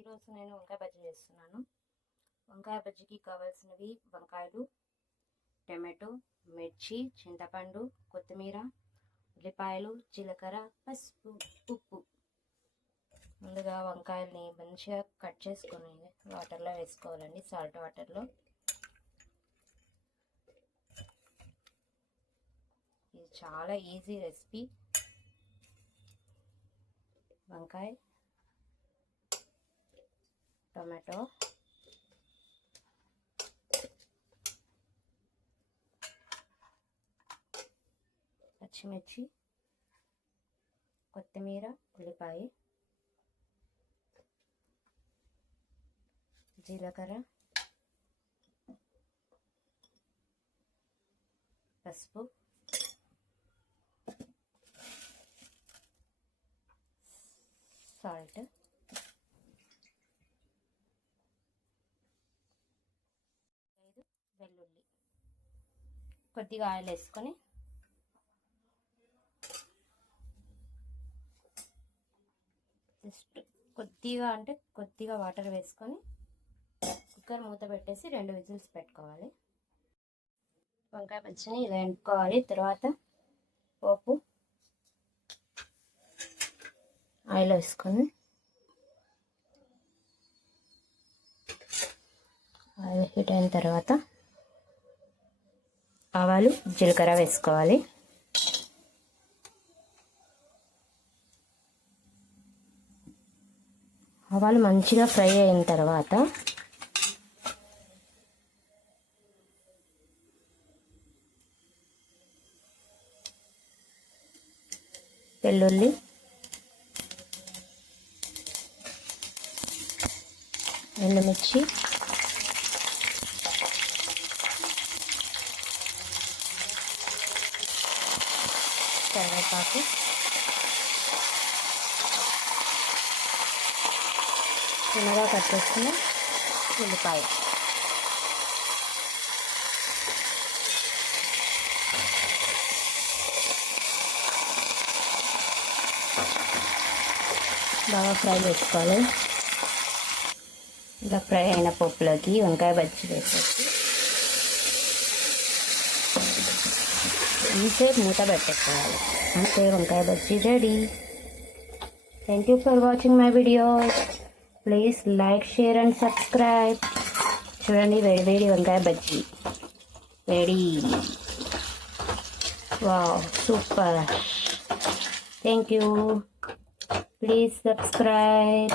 ఈరోజు నేను వంకాయ బజ్జీ చేస్తున్నాను. వంకాయ బజ్జీకి కావాల్సినవి వంకాయలు, టమాటో, మిర్చి, చింతపండు, కొత్తిమీర, ఉల్లిపాయలు, జీలకర్ర, పసుపు, ఉప్పు. ముందుగా వంకాయల్ని మంచిగా కట్ చేసుకొని వాటర్లో వేసుకోవాలండి, సాల్ట్ వాటర్లో. ఇది చాలా ఈజీ రెసిపీ. వంకాయ, టొమాటో, పచ్చిమిర్చి, కొత్తిమీర, ఉల్లిపాయ, జీలకర్ర, పసుపు, సాల్ట్, వెల్లుల్లి, కొద్దిగా ఆయిల్ వేసుకొని జస్ట్ కొద్దిగా వాటర్ వేసుకొని కుక్కర్ మూత పెట్టేసి 2 విజిల్స్ పెట్టుకోవాలి. వంకాయ బజ్జీని ఇలా ఎంపుకోవాలి. తర్వాత పోపు ఆయిల్ వేసుకొని ఆయిల్ హీట్ అయిన తర్వాత ఆవాలు, జీలకర్ర వేసుకోవాలి. ఆవాలు మంచిగా ఫ్రై అయిన తర్వాత వెల్లుల్లి, ఎండుమిర్చి, కరివేపాకు, చిన్నగా కట్ చేసుకున్న ఉల్లిపాయ, బాగా ఫ్రై చేసుకోవాలి. ఇలా ఫ్రై అయిన పప్పులోకి వంకాయ బజ్జీ వేసేసి ఇంతసేపు మూత పెట్టేసుకోవాలి. అంతే, వంకాయ bajji ready. Thank you for watching my videos. Please like, share and subscribe. చూడండి, వేడి వంకాయ bajji ready. Wow, super. Thank you. Please subscribe.